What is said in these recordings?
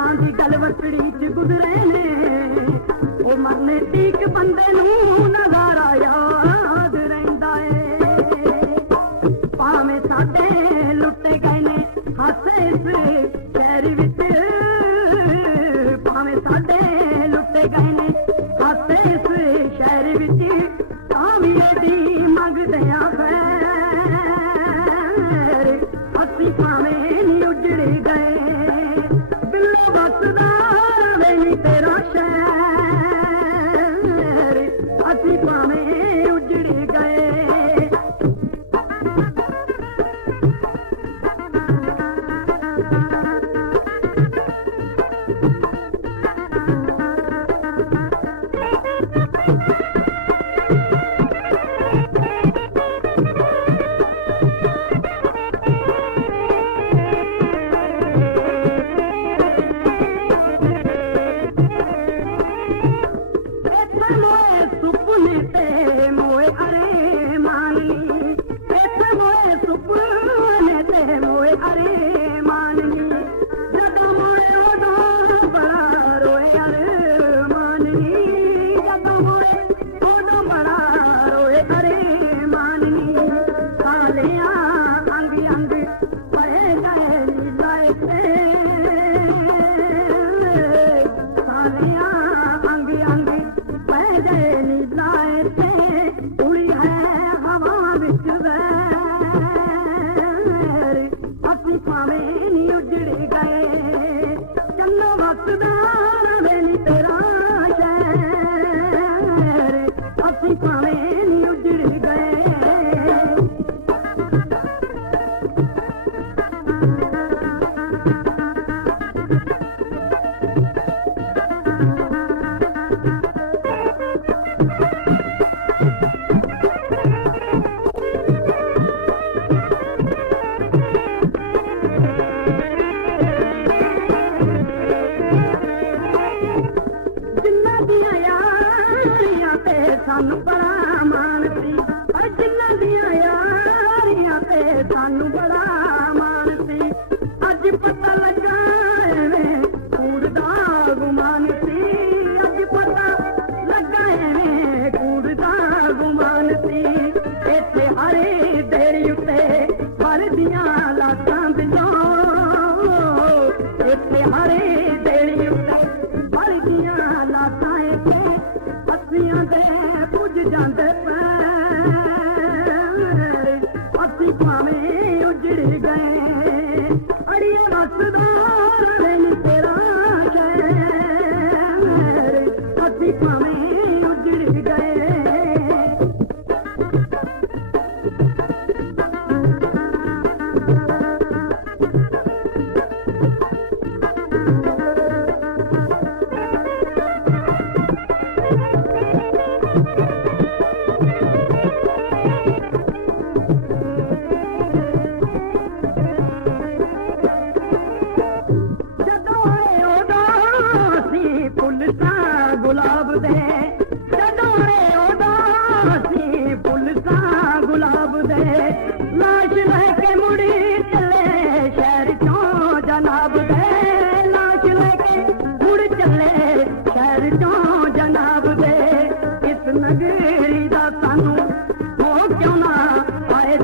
कलवतड़ी चुज़रे बंदे नारा यादि रहंदा भावे साधे साम्हूं भला मान सी ਗੁਮਾਨ ਸੀ ਅੱਜ ਪਤਾ ਲੱਗਾ ਦੇ प्री पाण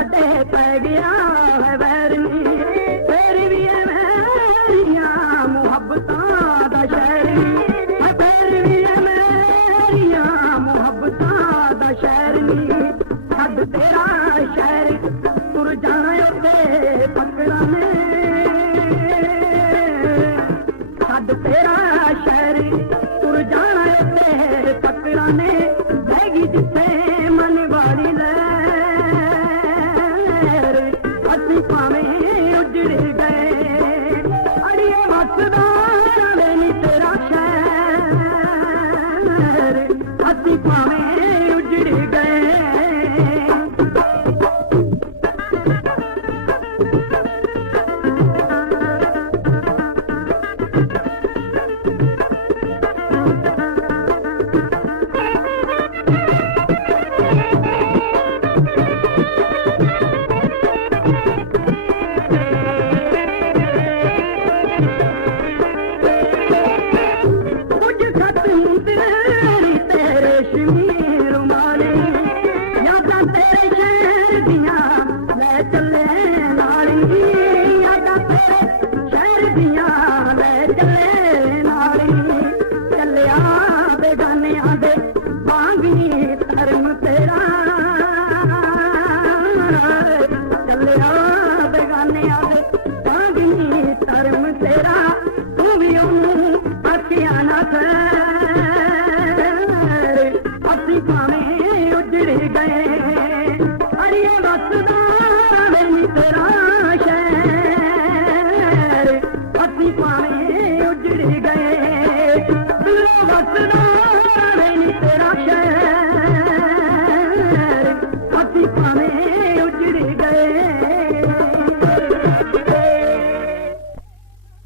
ते पड़िया वरनी कुझ هي ڏيک